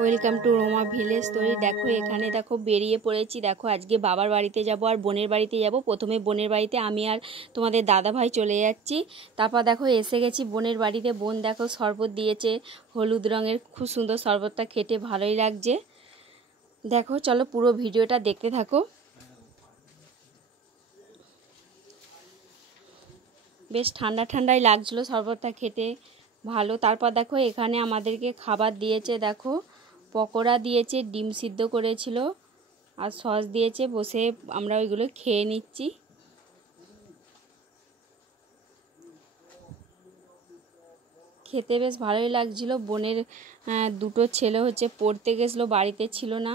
Welcome to Ruma village story. দেখো এখানে দেখো বেরিয়ে পড়েছি। দেখো আজকে বাবার বাড়িতে যাব আর বোনের বাড়িতে যাব। প্রথমে বোনের বাড়িতে আমি আর তোমাদের দাদা ভাই চলে যাচ্ছি। তারপর দেখো এসে গেছি বোনের বাড়িতে। বোন দেখো শরবত দিয়েছে হলুদ রঙের, খুব সুন্দর শরবতটা, খেতে ভালোই লাগছে। দেখো চলো পুরো ভিডিওটা দেখতে থাকো। বেশ ঠান্ডা ঠান্ডাই লাগছিল শরবতটা খেতে, ভালো। তারপর দেখো এখানে আমাদেরকে খাবার দিয়েছে। দেখো পকোড়া দিয়েছে, ডিম সিদ্ধ করেছিল আর সস দিয়েছে। বসে আমরা ওইগুলো খেয়ে নিচ্ছি। খেতে বেশ ভালোই লাগছিল। বোনের দুটো ছেলে হচ্ছে পড়তে গেছিলো, বাড়িতে ছিল না।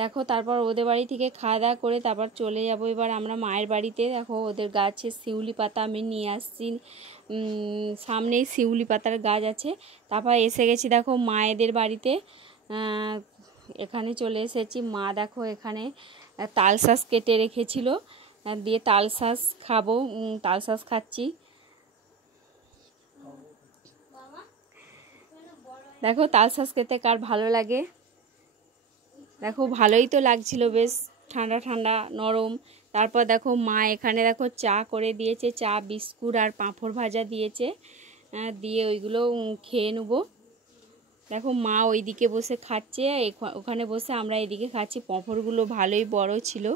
দেখো তারপর ওদের বাড়ি থেকে খাওয়া দাওয়া করে তারপর চলে যাব এবার আমরা মায়ের বাড়িতে। দেখো ওদের গাছে শিউলি পাতা আমি নিয়ে আসছি, সামনেই শিউলি পাতার গাছ আছে। তারপর এসে গেছি দেখো মায়েদের বাড়িতে। এখানে চলে এসেছি। মা দেখো এখানে তালশাঁস কেটে রেখেছিল, দিয়ে তালশাঁস খাবো, তালশাঁস খাচ্ছি। দেখো তালশাঁস খেতে কার ভালো লাগে। দেখো ভালোই তো লাগছিল, বেশ ঠান্ডা ঠান্ডা নরম। তারপর দেখো মা এখানে দেখো চা করে দিয়েছে, চা বিস্কুট আর পাঁপড় ভাজা দিয়েছে, দিয়ে ওইগুলো খেয়ে নেবো। দেখো মা ওইদিকে বসে খাচ্ছে, ওখানে বসে আমরা এদিকে খাচ্ছি। পাঁপড়গুলো ভালোই বড় ছিল।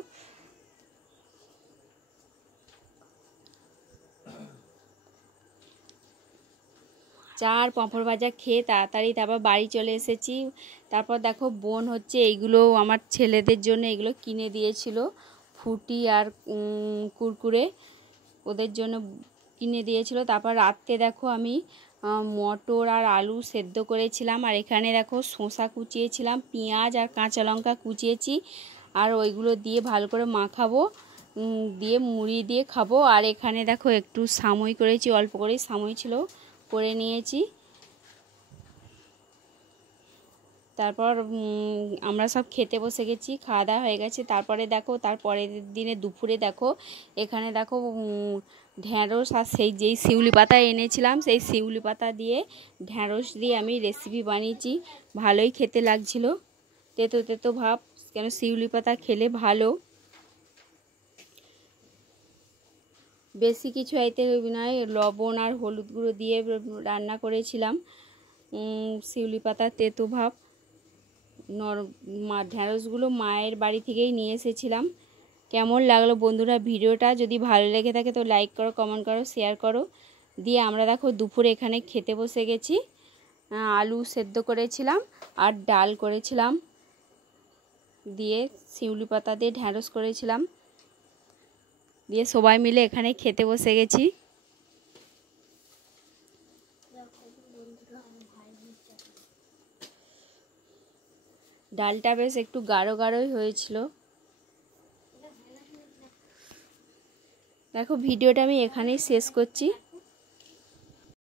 চা আর পাঁপড় ভাজা খেয়ে তাড়াতাড়ি তারপর বাড়ি চলে এসেছি। তারপর দেখো বোন হচ্ছে এইগুলো আমার ছেলেদের জন্য এগুলো কিনে দিয়েছিল, ফুটি আর কুরকুরে ওদের জন্য কিনে দিয়েছিল। তারপর রাত্রে দেখো আমি মটর আর আলু সেদ্ধ করেছিলাম, আর এখানে দেখো শসা কুচিয়েছিলাম, পেঁয়াজ আর কাঁচা লঙ্কা কুচিয়েছি, আর ওইগুলো দিয়ে ভালো করে মাখাবো, দিয়ে মুড়ি দিয়ে খাবো। আর এখানে দেখো একটু সামই করেছি, অল্প করেই সামই ছিল, করে নিয়েছি। তারপর আমরা সব খেতে বসে গেছি, খাওয়া দাওয়া হয়ে গেছে। তারপরে দেখো তারপরের দিনে দুপুরে দেখো এখানে দেখো ঢ্যাঁড়স আর সেই যেই শিউলি পাতা এনেছিলাম সেই শিউলি পাতা দিয়ে ঢ্যাঁড়স দিয়ে আমি রেসিপি বানিয়েছি। ভালোই খেতে লাগছিল, তেতো তেতো ভাব, কেন শিউলি পাতা খেলে ভালো। বেশি কিছু আইতে নয়, লবণ আর হলুদ গুঁড়ো দিয়ে রান্না করেছিলাম। শিউলি পাতার তেতো ভাব, ঢ্যাঁড়সগুলো মায়ের বাড়ি থেকেই নিয়ে এসেছিলাম। কেমন লাগলো বন্ধুরা ভিডিওটা? যদি ভালো লেগে থাকে তো লাইক করো, কমেন্ট করো, শেয়ার করো। দিয়ে আমরা দেখো দুপুরে এখানে খেতে বসে গেছি। আলু সেদ্ধ করেছিলাম আর ডাল করেছিলাম, দিয়ে শিউলি পাতা দিয়ে ঢ্যাঁড়স করেছিলাম, দিয়ে সবাই মিলে এখানে খেতে বসে গেছি। ডালটা বেশ একটু গাঢ় গাঢ়ই হয়েছিল। দেখো ভিডিওটা আমি এখানেই শেষ করছি।